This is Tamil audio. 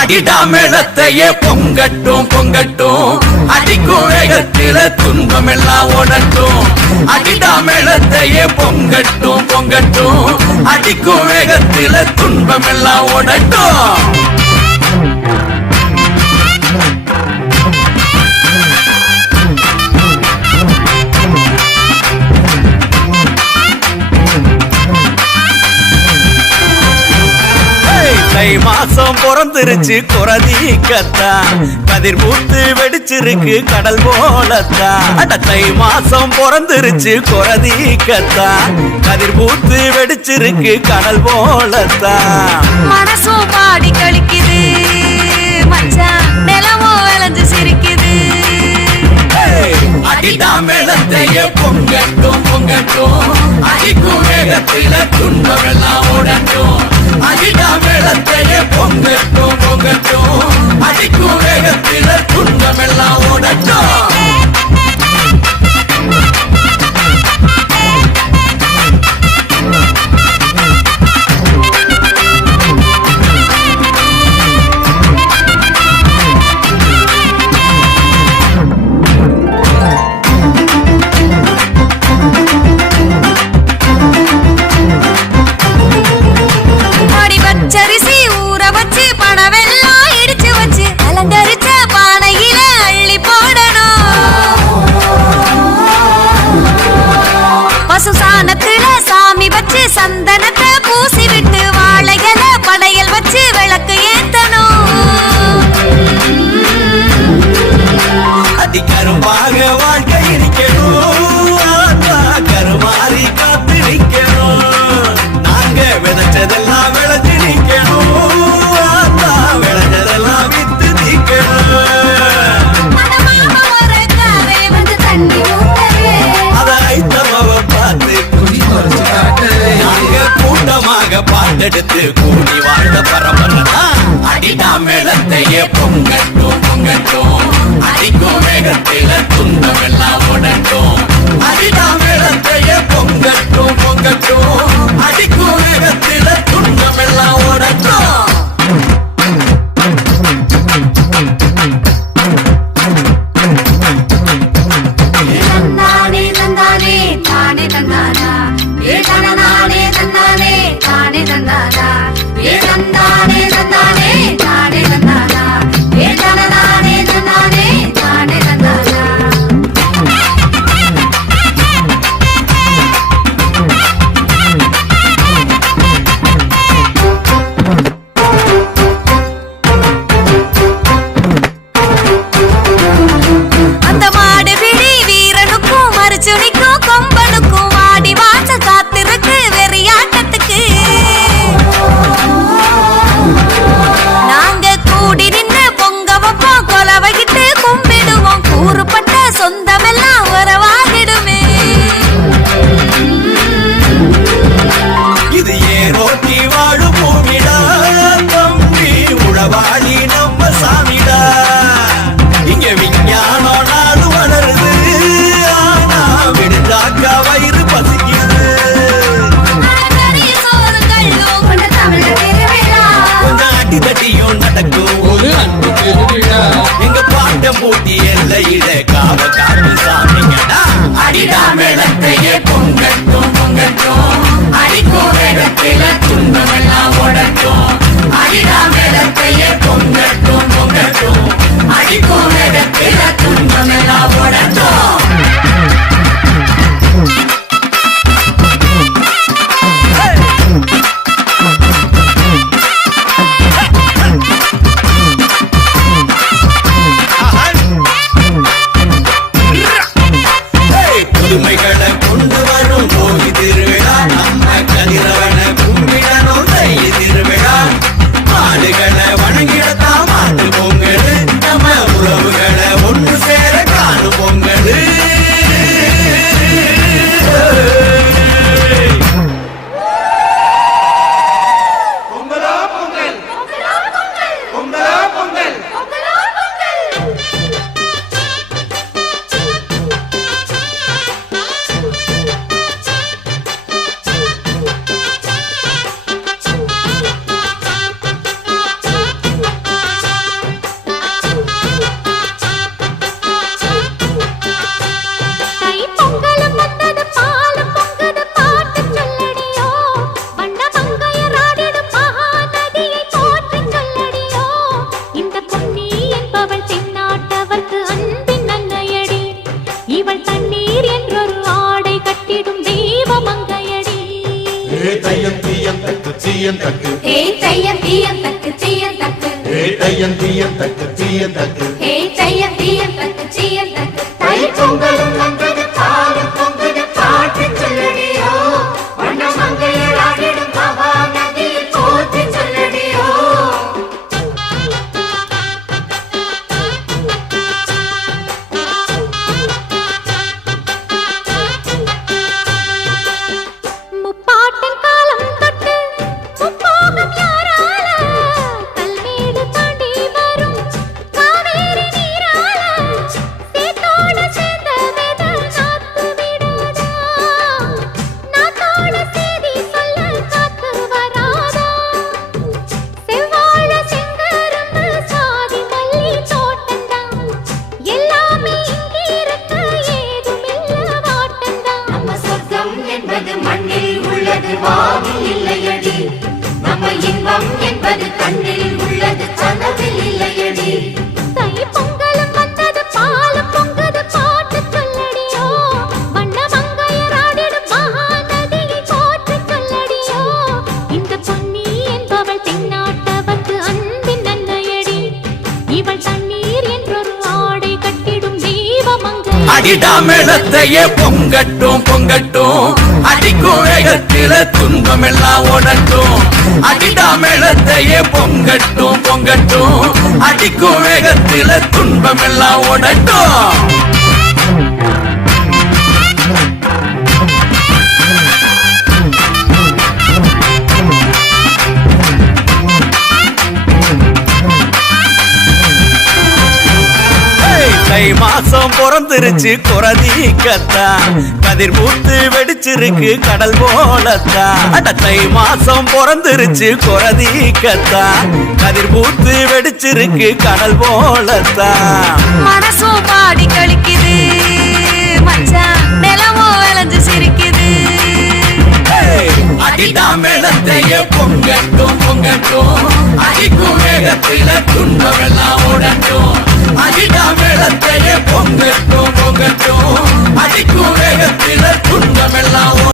அடிடா மேளத்தையே பொங்கட்டும் பொங்கட்டும் அடிக்கும் வேகத்தில துன்பம் எல்லாம் ஓடட்டும் அடிடா மேளத்தையே பொங்கட்டும் பொங்கட்டும் அடிக்கும் வேகத்தில துன்பம் எல்லாம் ஓடட்டும் தை மாசம் பிறந்துருச்சு குறதீக்கத்தா கதிர் பூத்து வெடிச்சிருக்கு கடல் போலத்தா அட தை மாசம் பிறந்துருச்சு குறதீக்கத்தா கதிர் பூத்து வெடிச்சிருக்கு கடல் போலத்தா மனசும் பாடி கழிக்குது மச்சான் நிலமும் விளைஞ்சு சிரிக்குது அடிடா மேளத்தையே பொங்கட்டும் பொங்கட்டும் அடிக்கும் வேகத்தில துன்பம் எல்லாம் ஓடட்டும் அடிடா மேளத்தையே பொங்கட்டும் பொங்கட்டும் அடிக்கும் வேகத்தில துன்பம் எல்லாம் ஓடட்டும் சந்தனத்தை பூசி விட்டு வாழையில படையல் வச்சு விளக்கு ஏத்தணும் அதிகருமாக வாழ்க்கை இருக்கணும் கருமாறி காத்து நிற்கணும் நாங்க விதைச்சதெல்லாம் விளைஞ்சு நிற்கணும் விளைஞ்சதெல்லாம் வித்து நிற்கணும் அதை ஐத்தமாவ பார்த்து பாட்டெடுத்து கூடி வாழ்ந்த பரம்பரா அடிடா மேளத்தையே பொங்கட்டும் பொங்கட்டும் அடிக்கும் வேகத்தில துன்பம் எல்லாம் ஓடட்டும் அடிடா மேளத்தையே பொங்கட்டும் பொங்கட்டும் அடிக்கும் வேகத்தில துன்பம் எல்லாம் ஓடட்டும் எங்க பாட்டம் பூட்டி எல்லையிட காவ காட்டு சாமிங்கடா அடிடா மேளத்தையே பொங்கட்டும் பொங்கட்டும் அடிக்கும் வேகத்தில துன்பம் எல்லாம் ஓடட்டும் அடிடா மேளத்தையே பொங்கட்டும் பொங்கட்டும் அடிக்கும் வேகத்தில துன்பம் எல்லாம் ஓடட்டும் தீயந்தக்கு ஹே தையம் தீயம் தக்கு தீயம் தக்கு ஹே தீயந்தக்கு தீயந்தக்கு ஹே தையம் தீயம் தக்கு தீயம் தக்கு தை பொங்கலும் வந்தது பாலும் பொங்குது பாட்டு சொல்லடியோ வண்ண மங்கையர் ஆடிடும் மகா நதியில் போற்றி சொல்லடியோ முப்பாட்டின் காலம் தொட்டு முப்போகம் யாரால கல்மேடு தாண்டி வரும் காவேரி நீரால சேத்தோட சேர்ந்த வித நாத்து விடாதா நாத்தோட சேதி சொல்ல காத்து வராதா செவ்வாழ செங்கரும்பு சாதி மல்லி தோட்டந்தான் எல்லாமே இங்கிருக்க ஏதுமில்ல வாட்டந்தான் நம்ம சொர்க்கம் என்பது மண்ணில் உள்ளது வானில் இல்லையடி நம்ம இன்பம் என்பது கண்ணில் உள்ளது கனவில் இல்லையடி தை பொங்கலும் வந்தது பாலும் பொங்குது பாட்டு சொல்லடியோ வண்ண மங்கையர் ஆடிடும் மகா நதியை போற்றி சொல்லடியோ இந்த பொன்னி என்பவள் தென்னாட்டவர்க்கு அன்பின் நன்மையடி இவள் தண்ணீர் என்றொரு ஆடை கட்டிடும் தெய்வ மங்கை அடிடா மேளத்தையே பொங்கட்டும் பொங்கட்டும் அடிக்கும் வேகத்தில துன்பம் எல்லாம் ஓடட்டும் அடிடா மேளத்தையே பொங்கட்டும் பொங்கட்டும் அடிக்கும் வேகத்தில துன்பம் எல்லாம் ஓடட்டும் தை மாசம் பிறந்துருச்சு குறதீக்கத்தா கதிர் பூத்து வெடிச்சிருக்கு கடல் போலத்தா அட தை மாசம் பிறந்துருச்சு குறதீக்கத்தா கதிர் பூத்து வெடிச்சிருக்கு கடல் போலத்தா மனசும் பாடி கழிக்குது மச்சான் நிலமும் விளைஞ்சு சிரிக்குது அடிடா மேளத்தையே பொங்கட்டும் பொங்கட்டும் அடிக்கும் வேகத்தில துன்பம் எல்லாம் ஓடட்டும் அடிடா மேளத்தையே பொங்கட்டும் பொங்கட்டும் அடிக்கும் வேகத்தில துன்பம் எல்லாம்